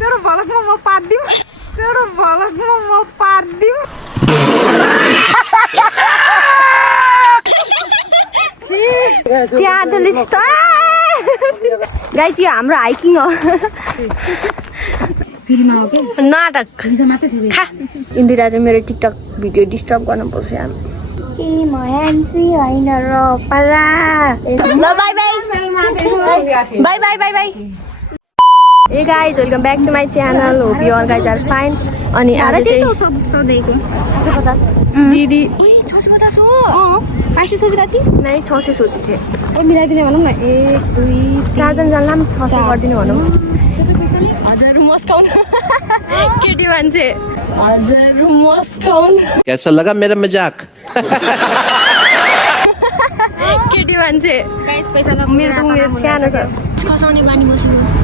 तेरो भलकमा म पार्दिम तेरो भलकमा म पार्दिम त्यहाँ त लिस्ट गाइस यो हाम्रो हाइकिङ हो फिल्ममा हो के नाटक खा इन्दिरा चाहिँ मेरो टिकटक भिडियो डिस्टर्ब गर्नुपर्छ यार के म ह्यान्सी होइन र पाला ल bye bye bye bye bye bye hey guys welcome back to my channel hope you all guys are fine अनि आज चाहिँ 650 दिदी 650 हो 530 नै 600 सोध्दै थिएँ ए मिलाइदिने भनौँ न 1 2 4 जनालाई 600 गरिदिनु भनौँ हजुर मस्काउन केटी मान्छे हजुर मस्काउन कैसा लगा मेरा मजाक केटी मान्छे गाइस पैसा न मेरो त उमेर सानो छ खसाउने बानी बसेको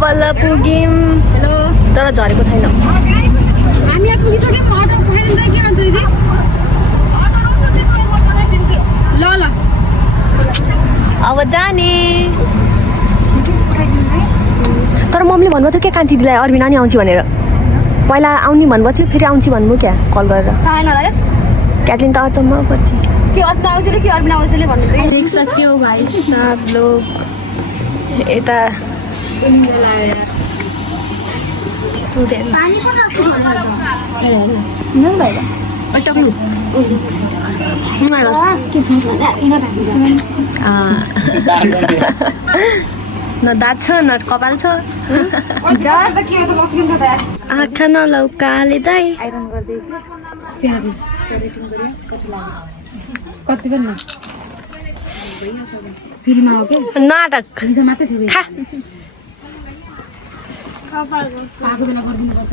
बल्ल पुग्यौँ तर झरेको छैन हामी यहाँ पुगिसक्यौँ अटो पठाइदिन्छ के अन्त दिदी ल ल अब जाने तर मम्मीले भन्नुभएको थियो क्या कान्छी दिदीलाई अर्बिना नि आउँछु भनेर पहिला आउने भन्नुभएको थियो फेरि आउँछु भन्नुभयो क्या कल गरेर क्याटलिन त अचम्म पर्छ कि अस्ति आउँछ कि अर्बिना आउँछ भन्नु देख सक्यौ भाइ साहब लोग यता पानी पनि न दाँत छ न कपाल छ आँखा नलौकाले दाइ कति पनि फिल्ममा हो के नाटक खा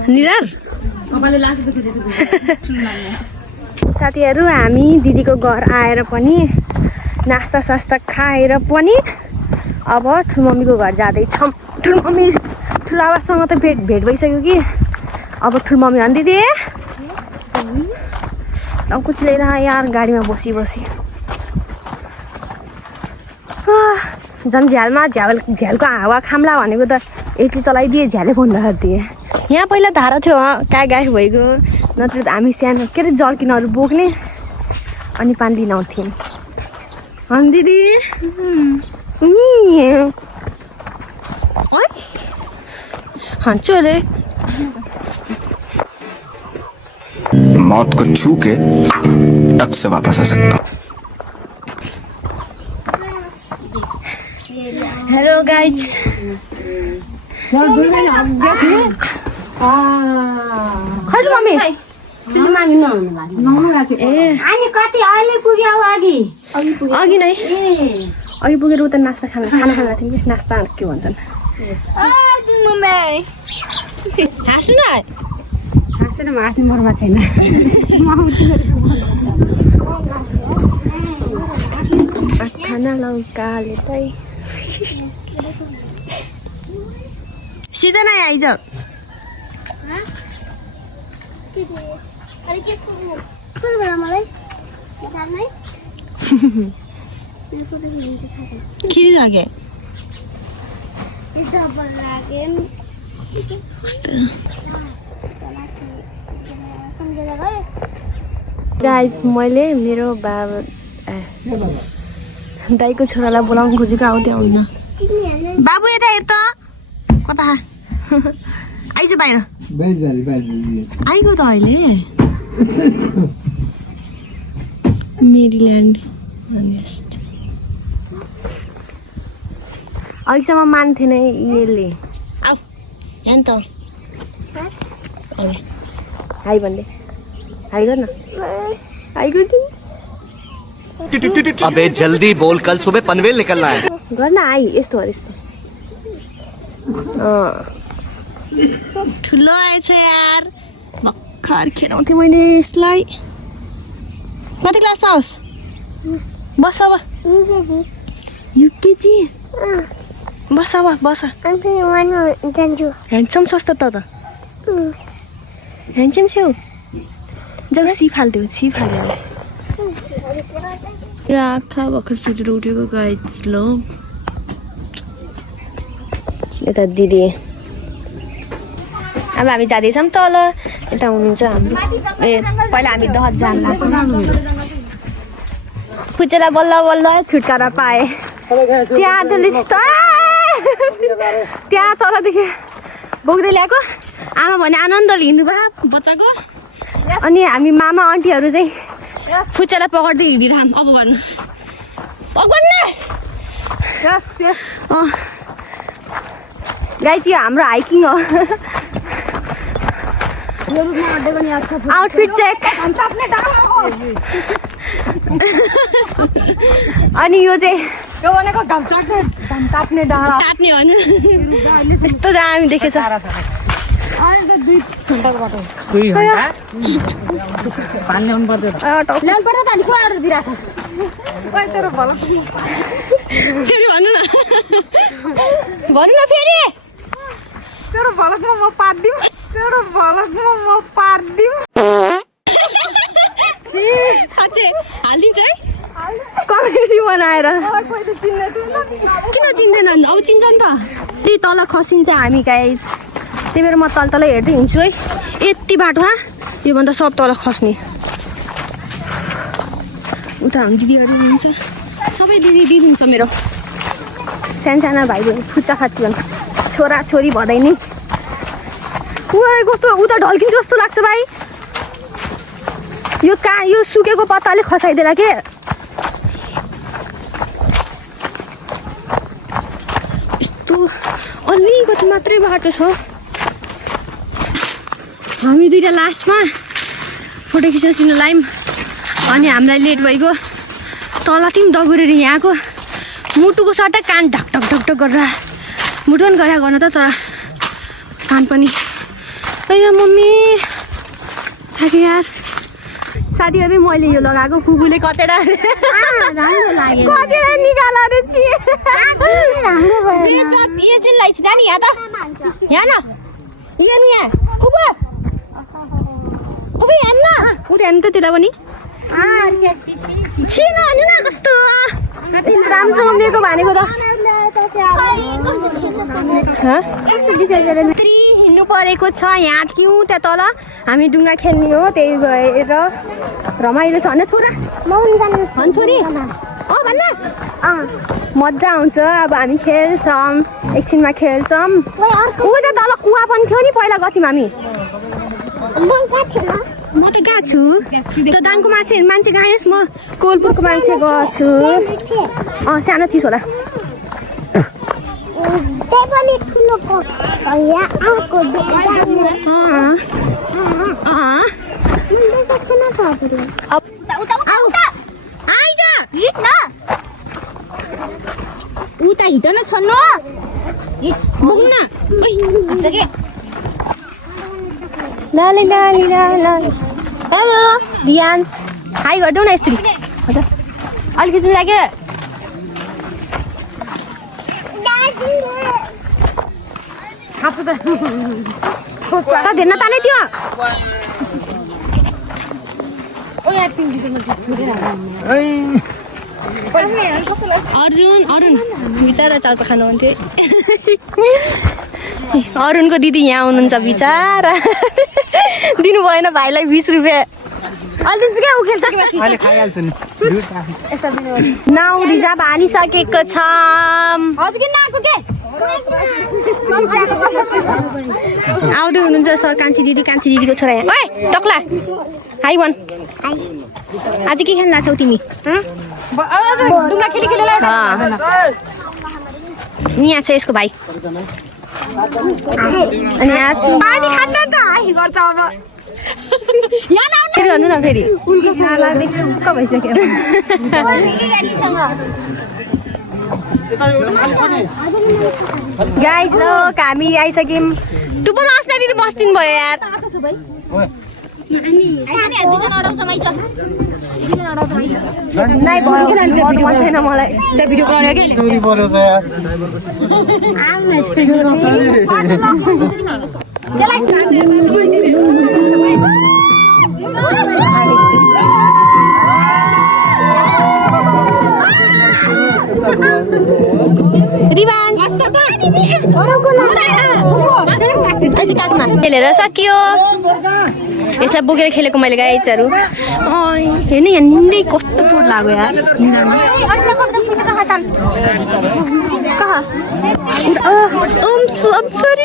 निधार साथीहरू हामी दिदीको घर आएर पनि नास्ता सास्ता खाएर पनि अब ठुलमम्मीको घर जाँदैछौँ ठुलमम्मी ठुलाबासँग त भेट भइसक्यो कि अब ठुलमम्मी हो दिदी अब कुछ लिएर यार गाडीमा बसी झन् झ्यालको हावा खाम्ला भनेको त एसी चलाइदिए झ्यालै बन्द गरिदिए यहाँ पहिला धारा थियो कहाँ गाई भइगयो नत्र त हामी सानो के अरे जर्किनहरू बोक्ने अनि पानी लिन आउँथ्यौँ अनि दिदी हान्छु अरे मौत को छू के टक से वापस आ सकता हूँ हेलो गाइज खै मम्मी अघि नै अघि पुगेर उता नास्ता खाना खाना थियौँ कि नास्ता के भन्छन् हाँस्नु न हाँस्दैन हाँस्ने मनमा छैन खाना लौकाले तै सिजन आइज खिरी लाग्यो गाइस मैले मेरो बाबा दाइको छोरालाई बोलाउनु खोजेको आउँदै आउन बाबु यता हेर त कता आइज बाहिर आइगयो त अहिले मेरील्यान्ड अघिसम्म मान्थेन यसले आऊ यहाँ त हाई भन्दै हाई गर्न हाई गर्छु अबे जल्दी बोल कल सुबह पनवेल निकलना है गर्न आई यस्तो हो यस्तो ठुलो आएछ यार भर्खर खेलाउँथेँ मैले यसलाई कति क्लासमा होस् बस अब युकेजी बस अब बस जान्छु ह्यान्डसम सस्तो त ह्यान्डसम छेउ जाऊ सिप हालिदेऊ सिप हालिदेऊ र आँखा भर्खर सुतेर उठेको गाइस ल यता दिदी अब हामी जाँदैछौँ तल यता हुनुहुन्छ हाम्रो ए पहिला हामी दहज जान लाग्छौँ पुचेला बल्ल बल्ल छुटकारा पाए त्यहाँ त्यहाँ तलदेखि बोक्दै ल्याएको आमा भने आनन्दले हिँड्नु भयो बच्चाको अनि हामी मामा आन्टीहरू चाहिँ फुच्चालाई पकड्दै हिँडिरहौँ अब गर्नु गाई त्यो हाम्रो हाइकिङ हो आउटफिट चेक अनि यो चाहिँ ताप्ने डाँडा ताप्ने होइन यस्तो दामी देखेछ फेरि भन्नु न फेरि तेरो भलकमा म पार्दिम साँच्चै हालिदिन्छ है कमेडी बनाएर किन चिन्दैन अब चिन्छ नि त फेरि तल खसिन्छ हामी गाइस त्यही भएर म तल हेर्दै हिँड्छु है यति बाटोमा योभन्दा सब तल खस्ने उता हामी दिदीहरू हुन्छ सबै दिदी हुन्छ मेरो साना भाइ बहिनी फुच्चा खाँच्छु छोरा छोरी भदै नि कस्तो उता ढल्किन्छ जस्तो लाग्छ भाइ यो सुकेको पत्ताले खसाइदिएर के यस्तो अलिकति मात्रै बाटो छ हामी दुईटा लास्टमा फोटो खिच्न लायौँ अनि हामीलाई लेट भइगयो तल टिम दगुरेर यहाँको मुटुको सट्टा कान ढक ढक ढक ढक गरेर मुटु पनि गरा गर्न त तर कान पनि ए मम्मी थाक्यो यार साथीहरू मैले यो लगाएको कुकुरले कचेडा कचेडा निकाल त्यसलाई पनि छिन भन्नु न कस्तो राम्रो उम्रेको भनेको त हिँड्नु परेको छ यहाँ क्यौँ त्यहाँ तल हामी डुङ्गा खेल्ने हो त्यही भएर रमाइलो छ होइन छोरा छोरी भन्न मजा आउँछ अब हामी खेल्छौँ एकछिनमा खेल्छौँ ऊ त तल कुवा पनि थियो नि पहिला गथ्यौँ हामी म त गएको छु त दाङको मान्छे गएस् म कोलपुरको मान्छे गएको छु सानो थिइस् होला उता हिँड न छोड्नु बोक्नु हेलो रियान्स हाई गरिदेऊ न यसरी हजुर अलिकति लाग्यो धेर्न ताने त्यो अरुण बिचरा चाउचा खानुहुन्थ्यो अरुणको दिदी यहाँ हुनुहुन्छ बिचरा दिनु भएन भाइलाई 20 रुपियाँ अहिले क्या उखेल्छ नाउ रिजर्भ हानिसकेको छ हजुर किन आएको के आउँदै हुनुहुन्छ सर कान्छी दिदीको छोरा यहाँ ओए टक्ला हाई भन आज के खेल्न लाग्छौ तिमी डुङ्गा खेली यहाँ छ यसको भाइ अनि पानी खान्न त हाई गर्छ अब फेरि भन्नु न फेरि भइसक्यो गाइस लोक हामी आइसक्यौँ तँ पनि अस्ति दिदी बस्दिनु भयो यार नाइ भयो मन छैन मलाई त्यो भिडियो बनाउने के खेलेर सकियो यसलाई बोकेर खेलेको मैले गाइजहरू हेर्नु हेर्ने कस्तो चोट लाग्यो यार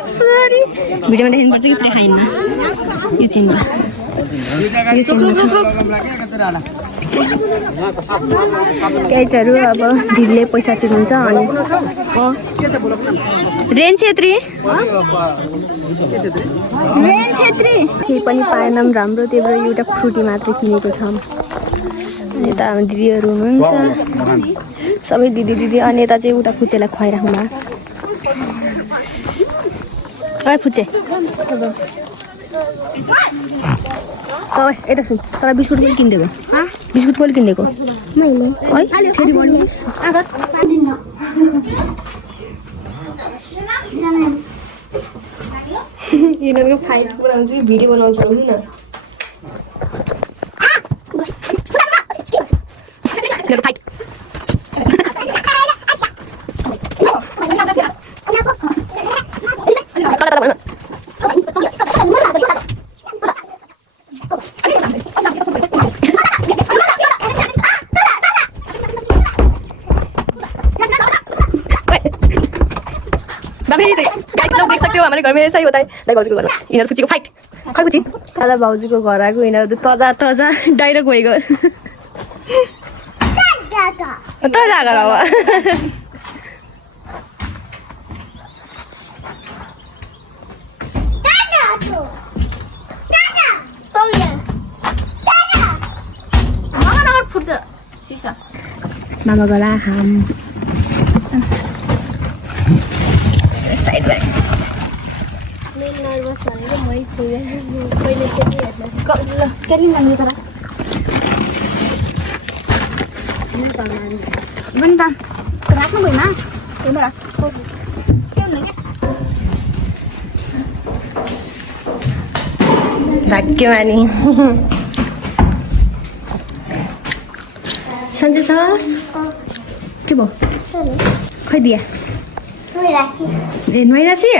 सरी भिडियोमा देख्नुपर्छ कि देखाइन्न यो चिनमा छ गाइजहरू अब दिदीले पैसा तिर्नुहुन्छ अनि रेन छेत्री केही पनि पाएनौँ राम्रो त्यही भएर एउटा फ्रुटी मात्रै किनेको छौँ अनि यता दिदीहरू हुनुहुन्छ सबै दिदी अनि यता चाहिँ उता फुच्चेलाई खुवाइराख्नु भयो फुच्चे यता सुन तर बिस्कुट पनि किनिदिएको बिस्कुट पनि किनिदिएको है फेरि यिनीहरूको फाइट बनाउँछु कि भिडियो बनाउँछु हुनु न देख सकते हो हमारे घर में ऐसा ही होता है दाई भाउजूको घरमा यिनीहरू फुच्चीको फाइट खै फुच्ची दादा भाउजूको घर आएको यिनीहरू तजा तजा डाइलग भइगयो तजा घर अब मामा गला हाम साइड ब्याग भाग्यमानी सन्चै छस् के भयो खै दिया ए नुहाइराछि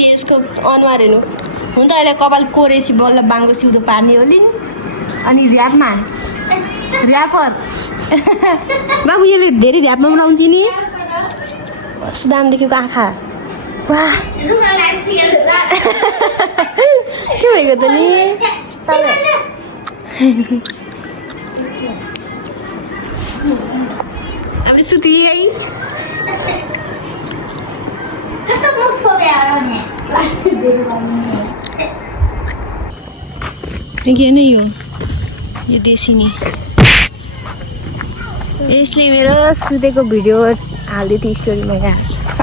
यसको अनुहार हेर्नु हुन त अहिले कपाल कोरेसी बल्ल बाङ्गो सिउँदो पार्ने हो नि अनि ऱ्यापमा ऱ्यापर बाबु यसले धेरै ऱ्यापमा बनाउँछ नि कस्तो दाम देखेको आँखा वाह के भएको त नि अब सुतिए है के नै यो देशी नि यसले मेरो सुतेको भिडियो हाल्दै थियो स्टोरीमा यहाँ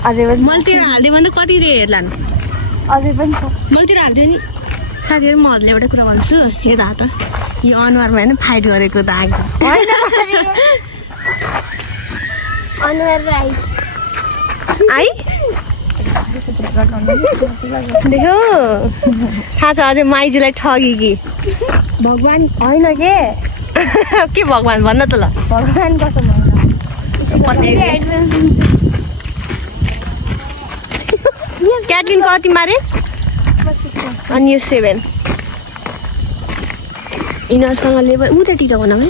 अझै पनि मलतिर हाल्दै भन्दा कति रे हेर्लान् अझै पनि छ मलतिर हाल्थ्यो नि साथीहरू म हजुरले एउटा कुरा भन्छु यता त यो अनुहारमा होइन फाइट गरेको दाग आई देख्यो थाहा छ अझै माइजूलाई ठगी कि भगवान् होइन के भगवान् भन्न त ल भगवान् कसो क्याटलिन कति मारे अनि यो 7 यिनीहरूसँग लेबर ऊ त टिकटक बनाऊ है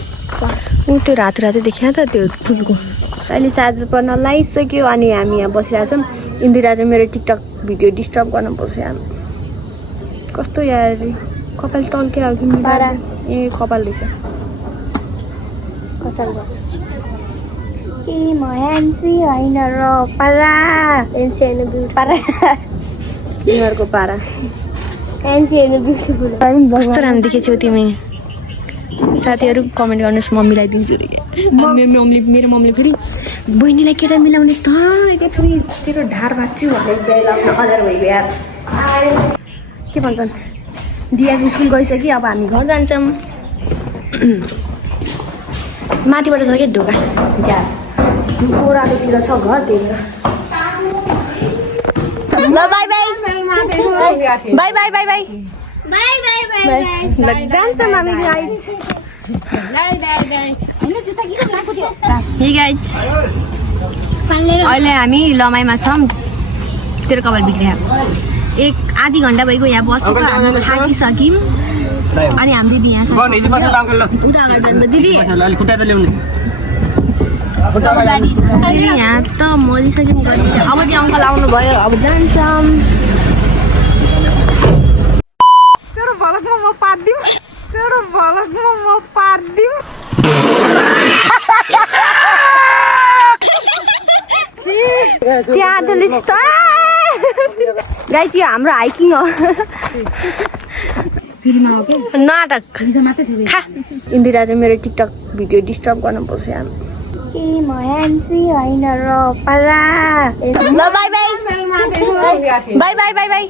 ऊ त्यो रातो रातो देखिया त त्यो फुलको अहिले साँझ पर्न लागिसक्यो अनि हामी यहाँ बसिरहेको छौँ इन्दिरा चाहिँ मेरो टिकटक भिडियो डिस्टर्ब गर्नुपर्छ यहाँ कस्तो यार कपाल टल्क्या हो कि पारा ए कपाल रहेछ कसरी गर्छ ए म ह्यान्सी होइन र पारा ह्यान्सी होइन पारा यिनीहरूको पारा ह्यान्सी होइन ब्युटिफुल कस्तो राम्रो देखेछौ तिमी साथीहरू कमेन्ट गर्नुहोस् म मिलाइदिन्छु अरे मेरो मम्मीले फेरि बहिनीलाई केटा मिलाउने त फेरि तेरो ढाड भाँच्छु भनेर बेलाउन अदर भइगयो यार के भन्छन् दियाको स्कुल गइसक्यो अब हामी घर जान्छौँ माथिबाट छ क्या ढोका त्यहाँ ओह्रालोतिर छ घर त्यही ल bye bye bye bye bye by जान्छ मामी गाइज अहिले हामी लमाइमा छौँ तेरो कपाल बिग्रिया आधी घन्टा भइगयो यहाँ बसेको हामी थाकिसक्यौँ अनि हाम्रो दिदी यहाँ छ उता अगाडि जानु दिदी यहाँ त मरिसक्यौँ अब चाहिँ अङ्कल आउनु भयो अब जान्छौँ तेरो भलकमा म पार्दिउँ त्यहाँ गाई त्यो हाम्रो हाइकिङ हो नाटक खा इन्दिरा चाहिँ मेरो टिकटक भिडियो डिस्टर्ब गर्नुपर्छ यार के म ह्यान्सी होइन र पारा ल bye bye bye bye bye by